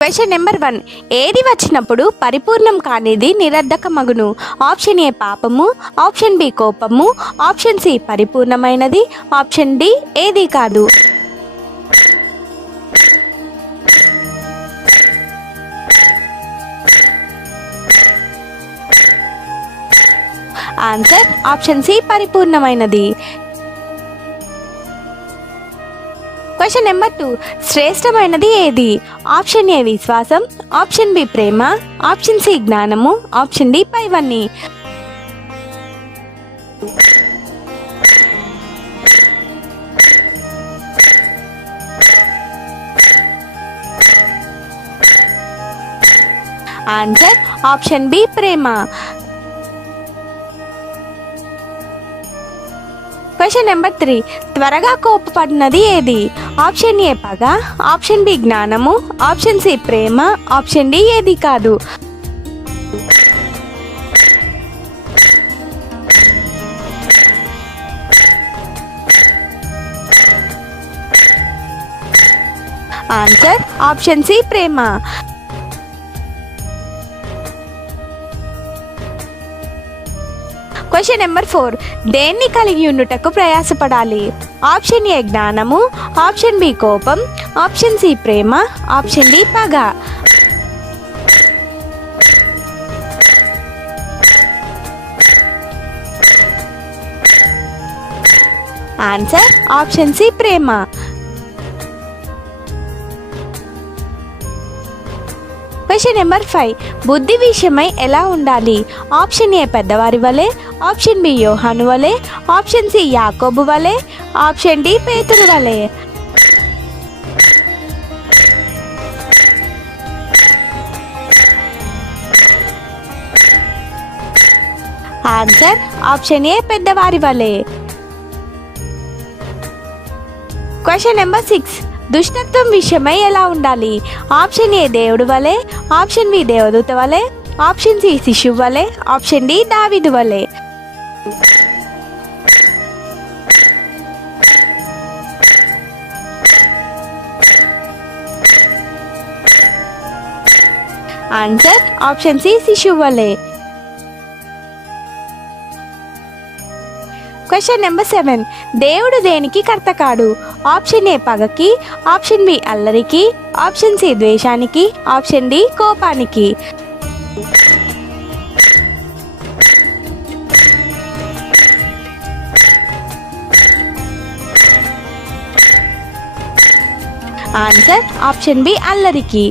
Question number one ఏది వచ్చినప్పుడు పరిపూర్ణం కానిది నిరర్ధక మగును ఆప్షన్ ఏ పాపము ఆప్షన్ బి కోపము ఆప్షన్ సి పరిపూర్ణమైనది ఆప్షన్ డి ఏది కాదు? Answer option C పరిపూర్ణమైనది. Question number two. శ్రేష్టమైనది ఏది? ఆప్షన్ ఏ విశ్వాసం ఆప్షన్ బి ప్రేమ ఆప్షన్ సి జ్ఞానము ఆప్షన్ డి పైవన్నీ. ఆన్సర్ ఆప్షన్ బి ప్రేమ. Question number three. త్వరగా కోపపడినది ఏది? ఆప్షన్ ఏ పగ ఆప్షన్ బి జ్ఞానము ఆప్షన్ సి ప్రేమ ఆప్షన్ డి ఏది కాదు. ఆన్సర్ ఆప్షన్ సి ప్రేమ. క్వశ్చన్ నెంబర్ ఫోర్ దేన్ని కలిగి ఉండుటకు ప్రయాసపడాలి? ఆప్షన్ ఏ జ్ఞానము. ఆప్షన్ బి కోపం. ఆప్షన్ సి ప్రేమ. ఆప్షన్ డి పగ. ఆన్సర్ ఆప్షన్ సి ప్రేమ. క్వశ్చన్ నెంబర్ ఫైవ్ బుద్ధి విషయమై ఎలా ఉండాలి? ఆప్షన్ ఏ పెద్దవారి వలె ఆప్షన్ బి యోహాను వలె ఆప్షన్ సి యాకోబు వలె ఆప్షన్ డి పేతురు వలె. ఆన్సర్ ఆప్షన్ ఏ పెద్దవారి వలె. క్వశ్చన్ నెంబర్ సిక్స్ దుష్టత్వం విషయమై ఎలా ఉండాలి? ఆప్షన్ ఏ దేవుడు వలె ఆప్షన్ బి దేవదూత వలె ఆప్షన్ సి శిశువు వలె ఆప్షన్ డి దావిదు వలె. ఆన్సర్ ఆప్షన్ సి శిశువు వలె. Question number seven. దేవుడు దేనికి కర్త కాడు ఆప్షన్ ఏ పగకి ఆప్షన్ బి అల్లరికి ఆప్షన్ సి ద్వేషానికి ఆప్షన్ డి కోపానికి. Answer option B అల్లరికి.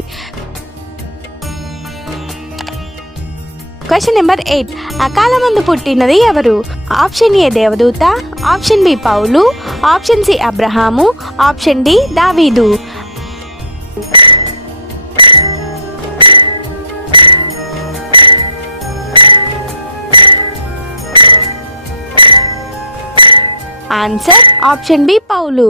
Question number eight. అకాల మందు పుట్టినది ఎవరు? ఆప్షన్ ఏ దేవదూత ఆప్షన్ బి పౌలు ఆప్షన్ సి అబ్రహాము ఆప్షన్ డి దావీదు. ఆన్సర్ ఆప్షన్ బి పౌలు.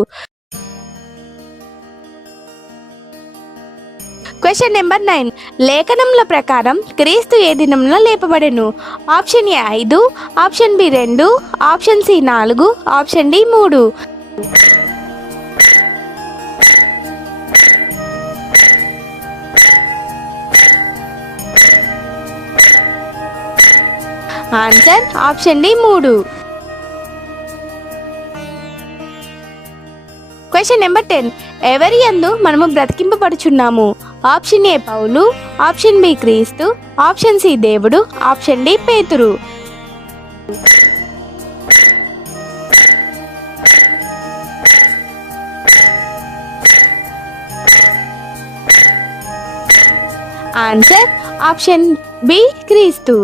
Question number nine. లేఖనముల ప్రకారం క్రీస్తు ఏ దినంలో లేపబడెను? ఆప్షన్ ఏ ఐదు ఆప్షన్ బి రెండు ఆప్షన్ సి నాలుగు ఆప్షన్ డి మూడు. ఆన్సర్ ఆప్షన్ డి మూడు. Question number ten. ఎవరి అందు మనము బ్రతికింపబడుచున్నాము? ఆప్షన్ ఏ పౌలు ఆప్షన్ బి క్రీస్తు ఆప్షన్ సి దేవుడు ఆప్షన్ డి పేతురు. ఆన్సర్ ఆప్షన్ బి క్రీస్తు.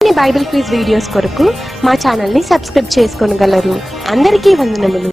బైబిల్ క్విజ్ వీడియోస్ కొరకు మా ఛానల్ని సబ్స్క్రైబ్ చేసుకోగలరు. అందరికీ వందనములు.